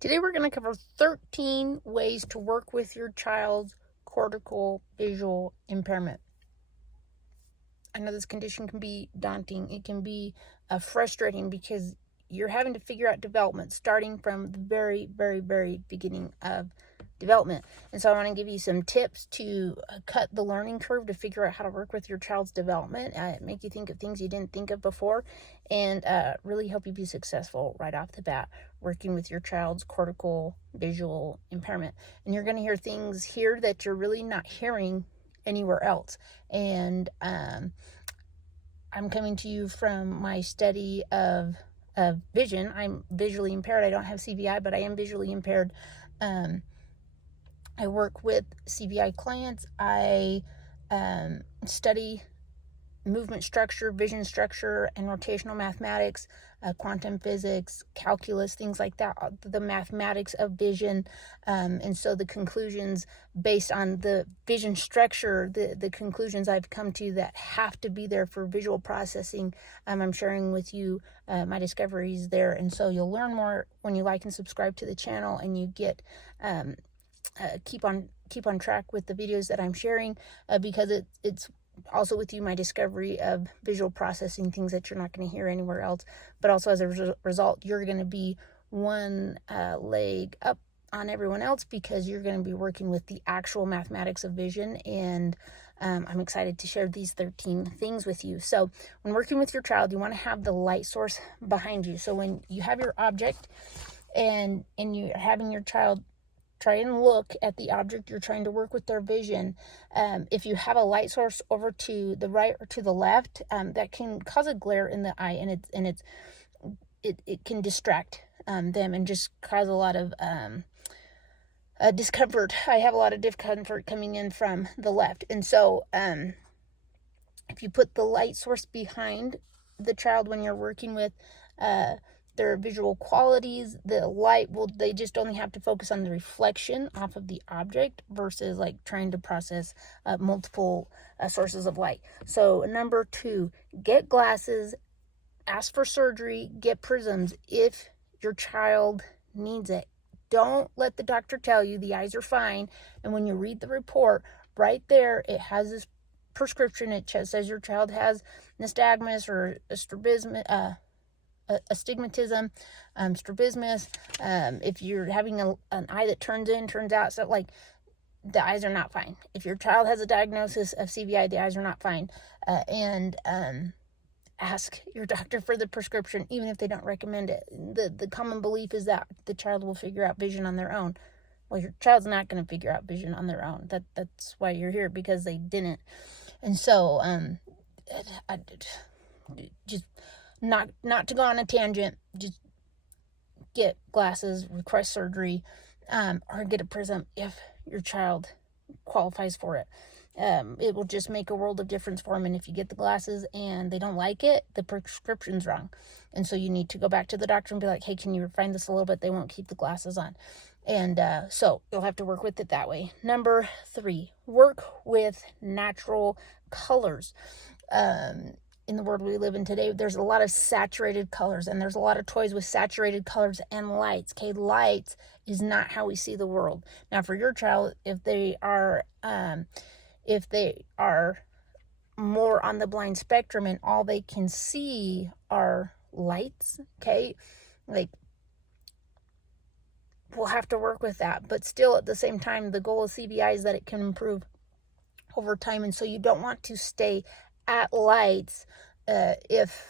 Today we're going to cover 13 ways to work with your child's cortical visual impairment. I know this condition can be daunting. It can be frustrating because you're having to figure out development starting from the very, very, very beginning of development. And so I want to give you some tips to cut the learning curve to figure out how to work with your child's development, make you think of things you didn't think of before, and really help you be successful right off the bat working with your child's cortical visual impairment. And you're going to hear things here that you're really not hearing anywhere else. And I'm coming to you from my study of vision. I'm visually impaired. I don't have CVI, but I am visually impaired. I work with CVI clients. I study movement structure, vision structure, and rotational mathematics, quantum physics, calculus, things like that, the mathematics of vision. And so the conclusions based on the vision structure, the conclusions I've come to that have to be there for visual processing, I'm sharing with you my discoveries there. And so you'll learn more when you like and subscribe to the channel, and you get keep on track with the videos that I'm sharing, because it's also with you my discovery of visual processing, things that you're not going to hear anywhere else. But also as a result, you're going to be one leg up on everyone else, because you're going to be working with the actual mathematics of vision. And I'm excited to share these 13 things with you. So when working with your child, you want to have the light source behind you. So when you have your object and you're having your child try and look at the object, you're trying to work with their vision. If you have a light source over to the right or to the left, that can cause a glare in the eye, and it can distract them and just cause a lot of discomfort. I have a lot of discomfort coming in from the left. And so if you put the light source behind the child when you're working with their visual qualities, the light they just only have to focus on the reflection off of the object versus like trying to process multiple sources of light. So number 2, get glasses, ask for surgery, get prisms if your child needs it. Don't let the doctor tell you the eyes are fine, and when you read the report, right there it has this prescription. It says your child has nystagmus or astigmatism, strabismus. If you're having an eye that turns out, so like the eyes are not fine. If your child has a diagnosis of CVI, the eyes are not fine. And ask your doctor for the prescription, even if they don't recommend it. The common belief is that the child will figure out vision on their own. Well, your child's not going to figure out vision on their own. That's why you're here, because they didn't. And so just not to go on a tangent, just get glasses, request surgery, or get a prism if your child qualifies for it. It will just make a world of difference for them. And if you get the glasses and they don't like it, the prescription's wrong. And so you need to go back to the doctor and be like, hey, can you refine this a little bit? They won't keep the glasses on. And so you'll have to work with it that way. Number 3, work with natural colors. In the world we live in today, there's a lot of saturated colors, and there's a lot of toys with saturated colors and lights. Okay, lights is not how we see the world. Now, for your child, if they are more on the blind spectrum and all they can see are lights, okay, like we'll have to work with that. But still, at the same time, the goal of CVI is that it can improve over time, and so you don't want to stay at lights if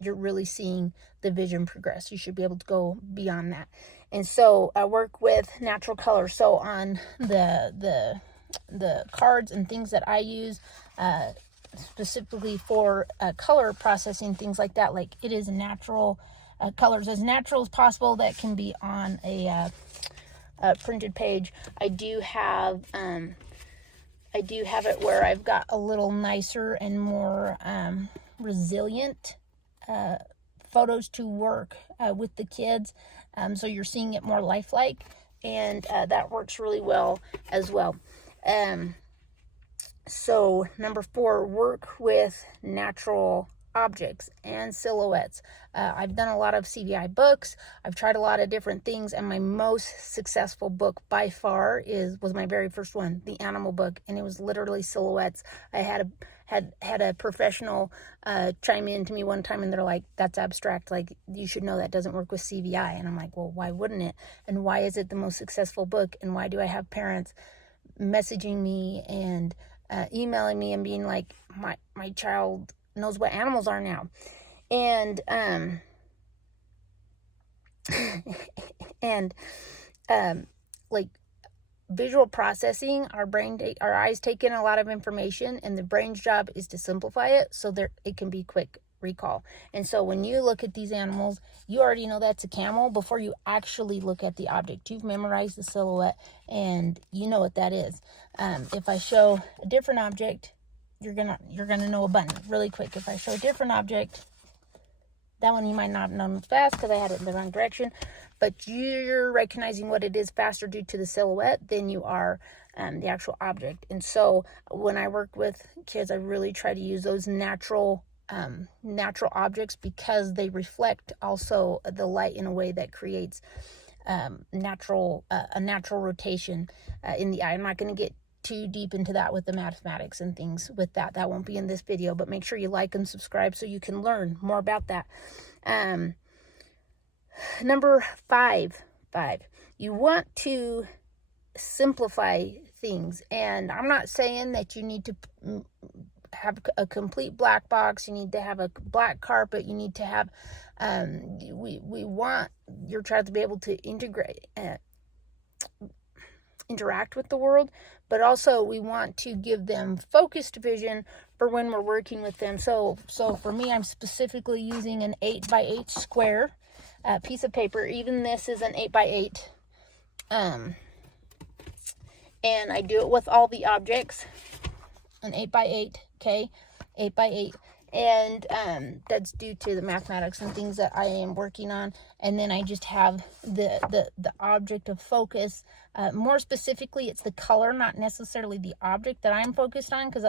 you're really seeing the vision progress. You should be able to go beyond that. And so I work with natural colors. So on the cards and things that I use specifically for color processing, things like that, like it is natural colors, as natural as possible, that can be on a printed page. I do have it where I've got a little nicer and more resilient photos to work with the kids. So you're seeing it more lifelike, and that works really well as well. So number 4, work with natural objects and silhouettes. I've done a lot of CVI books. I've tried a lot of different things, and my most successful book by far was my very first one, the animal book, and it was literally silhouettes. I had a professional chime in to me one time, and they're like, "That's abstract. Like, you should know that doesn't work with CVI." And I'm like, "Well, why wouldn't it? And why is it the most successful book? And why do I have parents messaging me and emailing me and being like, my child knows what animals are now?" And like visual processing, our eyes take in a lot of information, and the brain's job is to simplify it so that it can be quick recall. And so when you look at these animals, you already know that's a camel before you actually look at the object. You've memorized the silhouette and you know what that is. If I show a different object, you're gonna know a button really quick. If I show a different object, that one you might not have known as fast because I had it in the wrong direction, but you're recognizing what it is faster due to the silhouette than you are the actual object. And so when I work with kids, I really try to use those natural objects because they reflect also the light in a way that creates a natural rotation in the eye. I'm not going to get too deep into that with the mathematics and things with that. That won't be in this video, but make sure you like and subscribe so you can learn more about that. Number five, you want to simplify things. And I'm not saying that you need to have a complete black box, you need to have a black carpet, you need to have, we want your child to be able to interact with the world, but also we want to give them focused vision for when we're working with them. So for me, I'm specifically using an 8x8 square piece of paper. Even this is an 8x8. And I do it with all the objects, an 8x8, okay, 8x8. And that's due to the mathematics and things that I am working on. And then I just have the object of focus. More specifically, it's the color, not necessarily the object that I'm focused on, because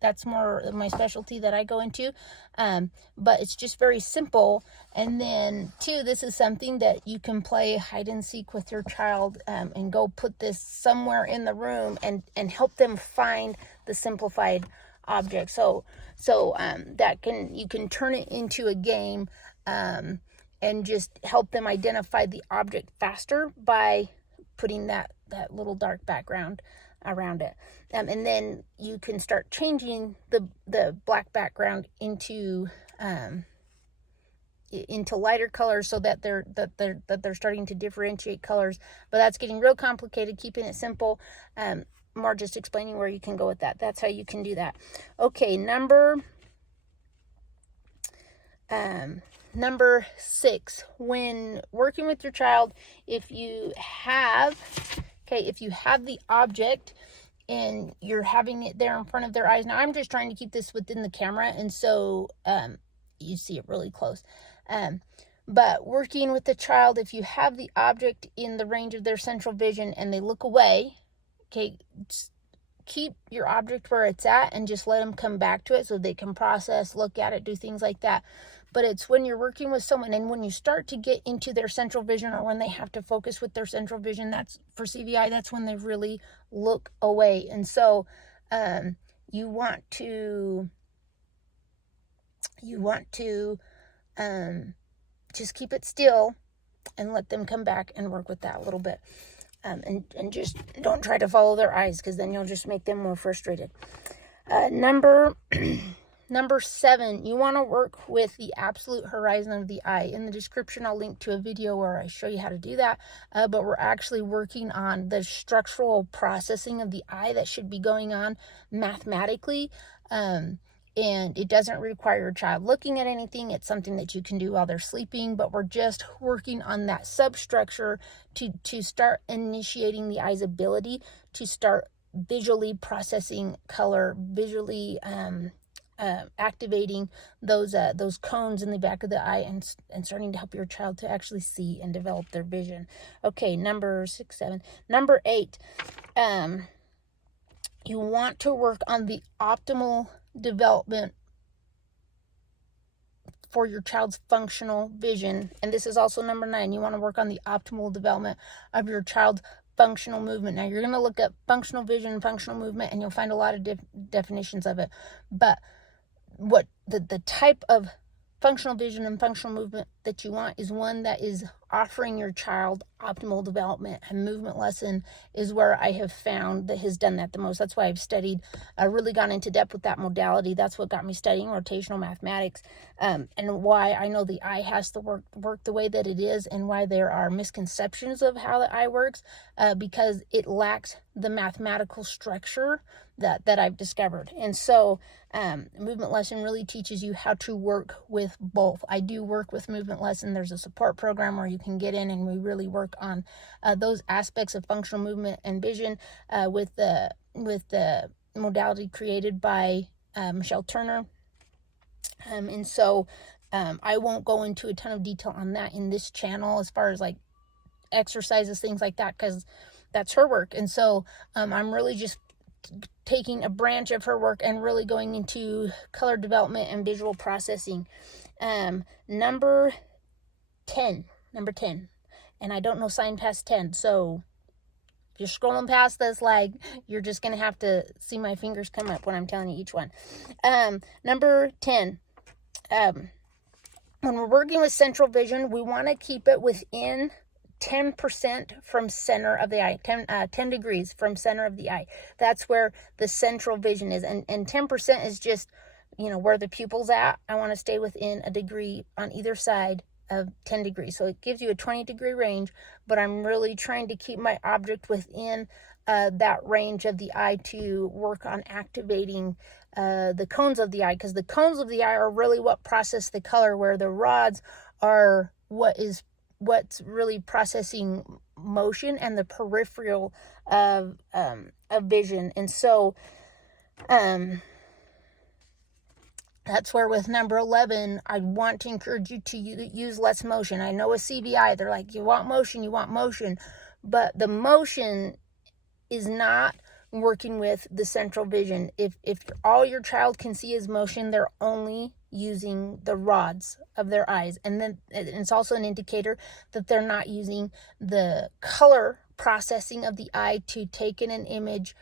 that's more my specialty that I go into. But it's just very simple. And then, too, this is something that you can play hide and seek with your child and go put this somewhere in the room and help them find the simplified object. So you can turn it into a game and just help them identify the object faster by putting that little dark background around it. And then you can start changing the black background into lighter colors so that they're starting to differentiate colors. But that's getting real complicated. Keeping it simple, more just explaining where you can go with that. That's how you can do that. Okay, number 6, when working with your child, if you have the object and you're having it there in front of their eyes. Now I'm just trying to keep this within the camera, and so you see it really close. But working with the child, if you have the object in the range of their central vision and they look away, okay, keep your object where it's at and just let them come back to it so they can process, look at it, do things like that. But it's when you're working with someone and when you start to get into their central vision, or when they have to focus with their central vision, that's for CVI, that's when they really look away. And so you want to just keep it still and let them come back and work with that a little bit. And just don't try to follow their eyes, because then you'll just make them more frustrated. Number 7, you want to work with the absolute horizon of the eye. In the description, I'll link to a video where I show you how to do that. But we're actually working on the structural processing of the eye that should be going on mathematically. And it doesn't require your child looking at anything. It's something that you can do while they're sleeping, but we're just working on that substructure to start initiating the eye's ability to start visually processing color, visually activating those cones in the back of the eye and starting to help your child to actually see and develop their vision. Okay, number 6, 7. Number 8, you want to work on the optimal development for your child's functional vision. And this is also number 9. You want to work on the optimal development of your child's functional movement. Now, you're going to look up functional vision and functional movement, and you'll find a lot of definitions of it. But what the type of functional vision and functional movement that you want is one that is offering your child optimal development, and movement lesson is where I have found that has done that the most. That's why I've studied, really gone into depth with that modality. That's what got me studying rotational mathematics, and why I know the eye has to work the way that it is, and why there are misconceptions of how the eye works, because it lacks the mathematical structure that I've discovered. And so movement lesson really teaches you how to work with both. I do work with movement lesson. There's a support program where you can get in, and we really work on those aspects of functional movement and vision with the modality created by Michelle Turner. And so I won't go into a ton of detail on that in this channel as far as like exercises, things like that, because that's her work. And so I'm really just taking a branch of her work and really going into color development and visual processing. Number 10, and I don't know sign past 10, so if you're scrolling past this, like, you're just gonna have to see my fingers come up when I'm telling you each one. Number 10, when we're working with central vision, we want to keep it within 10% from center of the eye, 10 degrees from center of the eye. That's where the central vision is. And 10% is just, where the pupil's at. I want to stay within a degree on either side of 10 degrees. So it gives you a 20-degree range, but I'm really trying to keep my object within that range of the eye to work on activating the cones of the eye, because the cones of the eye are really what process the color, where the rods are what's really processing motion and the peripheral of vision. And so that's where with number 11, I want to encourage you to use less motion. I know with CVI, they're like, you want motion, but the motion is not working with the central vision. If all your child can see is motion, they're only using the rods of their eyes. And then it's also an indicator that they're not using the color processing of the eye to take in an image,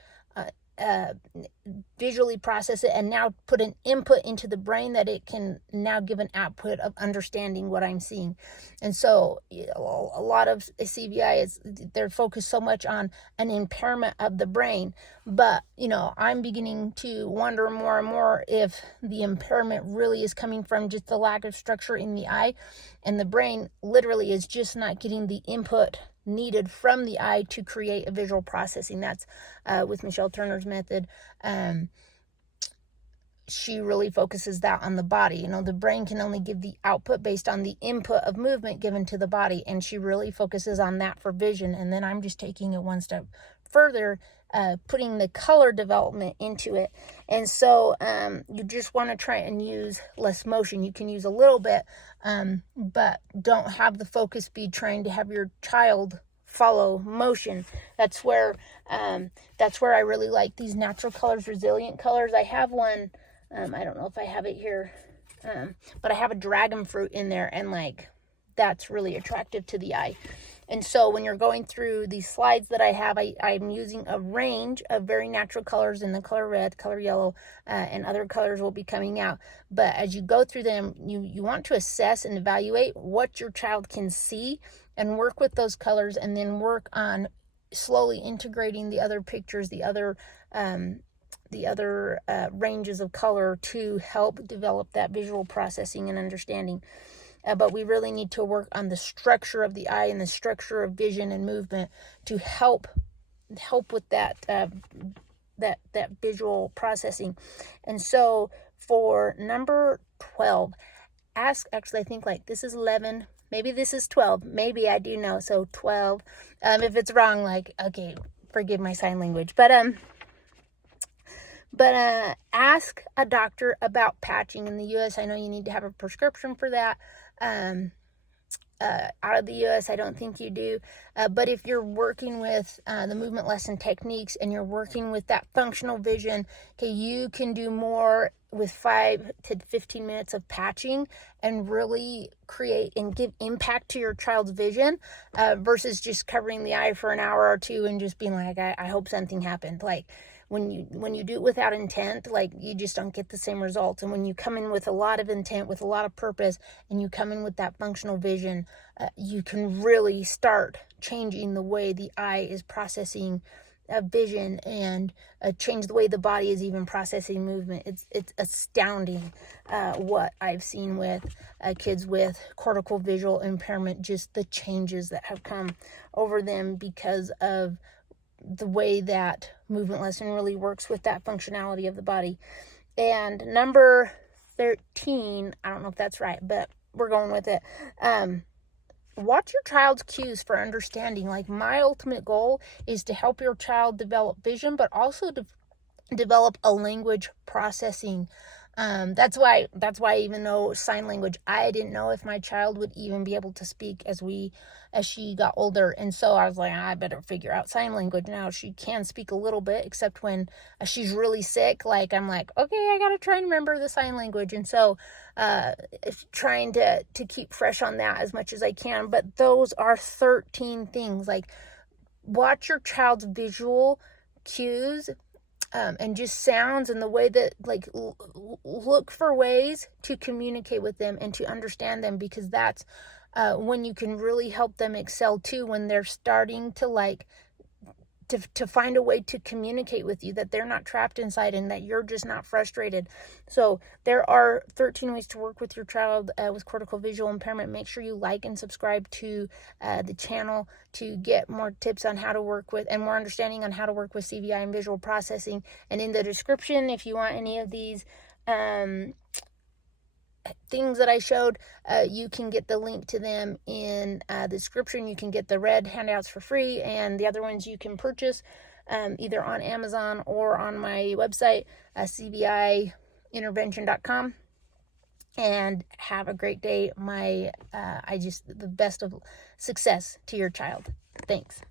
visually process it, and now put an input into the brain that it can now give an output of understanding what I'm seeing. And so a lot of CVI they're focused so much on an impairment of the brain, but I'm beginning to wonder more and more if the impairment really is coming from just the lack of structure in the eye, and the brain literally is just not getting the input needed from the eye to create a visual processing. That's with Michelle Turner's method. She really focuses that on the body. The brain can only give the output based on the input of movement given to the body, and she really focuses on that for vision. And then I'm just taking it one step further, putting the color development into it. And so you just want to try and use less motion. You can use a little bit, but don't have the focus be trying to have your child follow motion. That's where I really like these natural colors, resilient colors. I have one, I don't know if I have it here, but I have a dragon fruit in there, and that's really attractive to the eye. And so when you're going through these slides that I have, I'm using a range of very natural colors in the color red, color yellow, and other colors will be coming out. But as you go through them, you want to assess and evaluate what your child can see and work with those colors, and then work on slowly integrating the other pictures, the other ranges of color to help develop that visual processing and understanding. But we really need to work on the structure of the eye and the structure of vision and movement to help with that visual processing. And so for number 12, I think this is 11, maybe this is 12, maybe I do know. So 12, if it's wrong, okay, forgive my sign language, but ask a doctor about patching in the U.S. I know you need to have a prescription for that. out of the U.S., I don't think you do. But if you're working with the movement lesson techniques and you're working with that functional vision, okay, you can do more with 5 to 15 minutes of patching and really create and give impact to your child's vision versus just covering the eye for an hour or two and just being like, I hope something happened. Like, when you do it without intent, like, you just don't get the same results. And when you come in with a lot of intent, with a lot of purpose, and you come in with that functional vision, you can really start changing the way the eye is processing vision and change the way the body is even processing movement. It's astounding what I've seen with kids with cortical visual impairment, just the changes that have come over them because of the way that movement lesson really works with that functionality of the body. And number 13, I don't know if that's right, but we're going with it. Watch your child's cues for understanding. Like, my ultimate goal is to help your child develop vision, but also to develop a language processing. That's why even though sign language, I didn't know if my child would even be able to speak as she got older. And so I was like, I better figure out sign language now. She can speak a little bit, except when she's really sick. Like, I'm like, okay, I got to try and remember the sign language. And so trying to keep fresh on that as much as I can. But those are 13 things. Like, watch your child's visual cues and just sounds, and the way that, like, look for ways to communicate with them and to understand them, because that's when you can really help them excel too, when they're starting to like to find a way to communicate with you, that they're not trapped inside and that you're just not frustrated. So there are 13 ways to work with your child with cortical visual impairment. Make sure you like and subscribe to the channel to get more tips on how to work with and more understanding on how to work with CVI and visual processing. And in the description, if you want any of these things that I showed, you can get the link to them in the description. You can get the red handouts for free, and the other ones you can purchase either on Amazon or on my website, CVIintervention.com. And have a great day. The best of success to your child. Thanks.